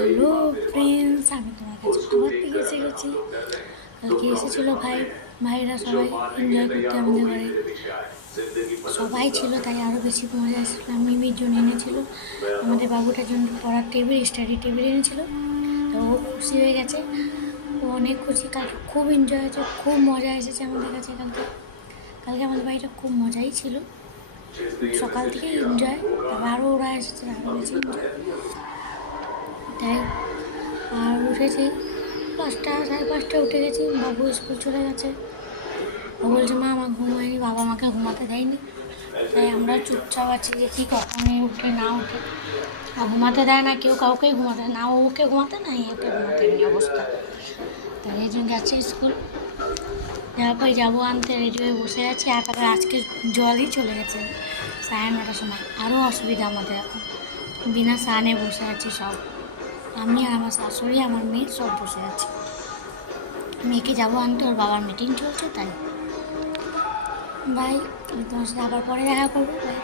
Hello friends, আমি তোমার কাছে আবার থেকে এসে গেছি। কালকে এসেছিলো ভাইরা সবাই এনজয় করতে আমাদের ঘরে। সবাই ছিল তাই আরও বেশি মজা এসেছিলো। মিমির জন্য এনেছিল, আমাদের বাবুটার জন্য পড়ার টেবিল, স্টাডি টেবিল এনেছিল। তো ও খুশি হয়ে গেছে, ও অনেক খুশি। কালকে খুব এনজয় হয়েছে, খুব মজা এসেছে আমাদের কাছে। কালকে আমাদের বাড়িটা খুব মজাই ছিল, সকাল থেকেই এনজয়। তারপর আরও ওরা এসেছে, আরও বেশি এনজয়। তাই আর উঠেছি 5টা, সাড়ে 5টায় উঠে গেছি। বাবু স্কুল চলে গেছে। ও বলছে মা আমার ঘুম হয়নি, বাবা আমাকে ঘুমাতে দেয়নি। তাই আমরা চুপচাপ আছি, দেখি কখনই উঠে না উঠে। আর ঘুমাতে দেয় না, কেউ কাউকেই ঘুমাতে দেয় না, ওকে ঘুমাতে না ওকে ঘুমাতে এমনি অবস্থা। তাই এই জন্য যাচ্ছে স্কুল, যাওয়ার পরে যাবো আনতে, রেডি হয়ে বসে আছি। আর তারপরে আজকে জলই চলে গেছে 9:30টার সময়। আরও অসুবিধা আমাদের এখন, বিনা স্নানে বসে আছি সব। আমি আর আমার শাশুড়ি, আমার মেয়ে সব বসে আছি। মেয়েকে যাবো আনতে, ওর বাবার মিটিং চলছে তাই। বাই, আমি তোমার সাথে আবার পরে দেখা করবো। বাই।